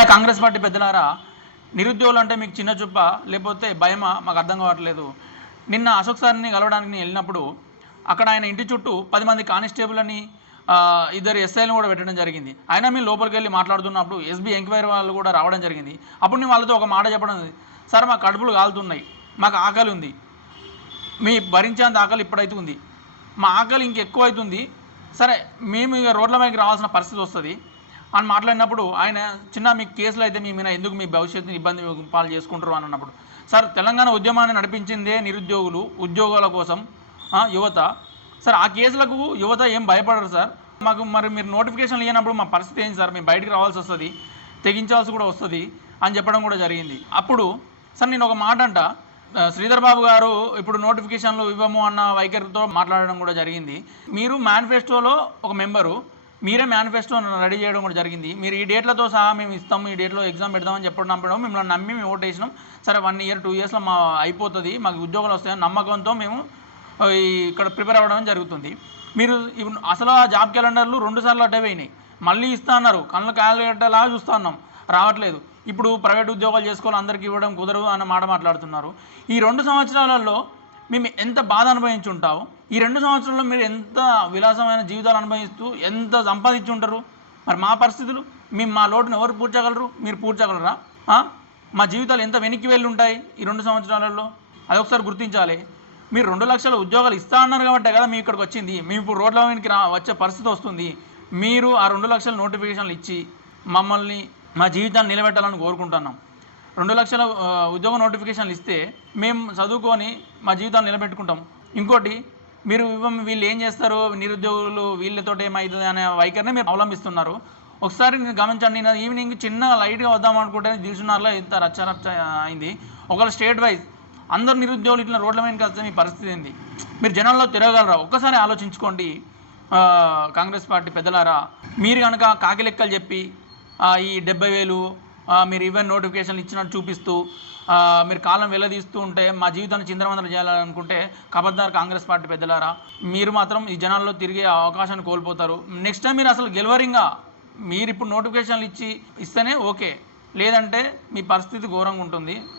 అయ్యా కాంగ్రెస్ పార్టీ పెద్దలారా, నిరుద్యోగులు అంటే మీకు చిన్న చూప లేకపోతే భయమా మాకు అర్థం కావట్లేదు. నిన్న అశోక్ సార్ని కలవడానికి నేను వెళ్ళినప్పుడు అక్కడ ఆయన ఇంటి చుట్టూ 10 మంది కానిస్టేబుల్ అని ఇద్దరు ఎస్ఐలను కూడా పెట్టడం జరిగింది. అయినా మేము లోపలికి వెళ్ళి మాట్లాడుతున్నప్పుడు ఎస్బీ ఎంక్వైరీ వాళ్ళు కూడా రావడం జరిగింది. అప్పుడు నేను వాళ్ళతో ఒక మాట చెప్పడం, సార్ మా కడుపులు కాలుతున్నాయి, మాకు ఆకలి ఉంది, మీ భరించేంత ఆకలి ఇప్పుడైతే ఉంది, మా ఆకలి ఇంకెక్కువ అవుతుంది, సరే మేము ఇక రోడ్ల మీదకి రావాల్సిన పరిస్థితి వస్తుంది అని మాట్లాడినప్పుడు ఆయన మీకు కేసులు అయితే మీ మీద ఎందుకు మీ భవిష్యత్తుని ఇబ్బంది పాలు చేసుకుంటారు అని అన్నప్పుడు, సార్ తెలంగాణ ఉద్యమాన్ని నడిపించిందే నిరుద్యోగులు, ఉద్యోగాల కోసం యువత, సార్ ఆ కేసులకు యువత ఏం భయపడరు సార్, మాకు మరి మీరు నోటిఫికేషన్లు ఇవ్వనప్పుడు మా పరిస్థితి ఏంటి సార్, మేము బయటికి రావాల్సి వస్తుంది, తెగించాల్సి కూడా వస్తుంది అని చెప్పడం కూడా జరిగింది. అప్పుడు సార్ నేను ఒక మాట అంట, శ్రీధర్ బాబు గారు ఇప్పుడు నోటిఫికేషన్లు ఇవ్వము అన్న వైఖరితో మాట్లాడడం కూడా జరిగింది. మీరు మేనిఫెస్టోలో ఒక మెంబరు, మీరే మేనిఫెస్టో రెడీ చేయడం కూడా జరిగింది. మీరు ఈ డేట్లతో సహా మేము ఇస్తాము, ఈ డేట్లో ఎగ్జామ్ పెడదామని చెప్పడం మిమ్మల్ని నమ్మి మేము ఓటు వేసినాం, సరే 1 ఇయర్ 2 ఇయర్స్లో మా అయిపోతుంది, మాకు ఉద్యోగాలు వస్తాయని నమ్మకంతో మేము ఇక్కడ ప్రిపేర్ అవ్వడం జరుగుతుంది. మీరు అసలు ఆ జాబ్ క్యాలెండర్లు 2 సార్లు అడ్డే పోయినాయి, మళ్ళీ ఇస్తా అన్నారు, కళ్ళు క్యాలెండర్లా చూస్తూ ఉన్నాం, రావట్లేదు. ఇప్పుడు ప్రైవేట్ ఉద్యోగాలు చేసుకోవాలి, అందరికీ ఇవ్వడం కుదరదు అన్న మాట మాట్లాడుతున్నారు. ఈ 2 సంవత్సరాలలో మేము ఎంత బాధ అనుభవించుంటావు, ఈ 2 సంవత్సరాల్లో మీరు ఎంత విలాసమైన జీవితాలు అనుభవిస్తూ ఎంత సంపాదించి ఉంటారు. మరి మా పరిస్థితులు, మేము మా లోటును ఎవరు పూడ్చగలరు, మీరు పూడ్చగలరా? మా జీవితాలు ఎంత వెనక్కి వెళ్ళి ఉంటాయి ఈ 2 సంవత్సరాలలో, అదొకసారి గుర్తించాలి. మీరు 2 లక్షల ఉద్యోగాలు ఇస్తా అన్నారు కాబట్టే కదా మీ ఇక్కడికి వచ్చింది, మేము ఇప్పుడు రోడ్ల మీదకి వచ్చే పరిస్థితి వస్తుంది. మీరు ఆ 2 లక్షల నోటిఫికేషన్లు ఇచ్చి మమ్మల్ని మా జీవితాన్ని నిలబెట్టాలని కోరుకుంటున్నాం. 2 లక్షల ఉద్యోగ నోటిఫికేషన్లు ఇస్తే మేము చదువుకొని మా జీవితాన్ని నిలబెట్టుకుంటాం. ఇంకోటి, మీరు వీళ్ళు ఏం చేస్తారు, నిరుద్యోగులు వీళ్ళతో ఏమవుతుంది అనే వైఖరిని మీరు అవలంబిస్తున్నారు. ఒకసారి నేను గమనించండి, నేను ఈవినింగ్ చిన్న లైట్గా వద్దాం అనుకుంటే దిల్సునార్లో ఇంత రచ్చ అయింది. ఒకవేళ స్టేట్ వైజ్ అందరు నిరుద్యోగులు ఇట్లా రోడ్ల మీదకి వస్తే మీ పరిస్థితి ఏంది? మీరు జనాల్లో తిరగలరా? ఒక్కసారి ఆలోచించుకోండి. కాంగ్రెస్ పార్టీ పెద్దలారా, మీరు కనుక కాకి లెక్కలు చెప్పి ఈ 70,000 మీరు ఈవెన్ నోటిఫికేషన్లు ఇచ్చినట్టు చూపిస్తూ మీరు కాలం వెల్లదీస్తూ ఉంటే మా జీవితాన్ని చిందరవందర చేయాలనుకుంటే ఖబర్దార్ కాంగ్రెస్ పార్టీ పెద్దలారా, మీరు మాత్రం ఈ జనాల్లో తిరిగే అవకాశాన్ని కోల్పోతారు. నెక్స్ట్ టైం మీరు అసలు గెలవరింగా, మీరు ఇప్పుడు నోటిఫికేషన్లు ఇస్తేనే ఓకే, లేదంటే మీ పరిస్థితి ఘోరంగా ఉంటుంది.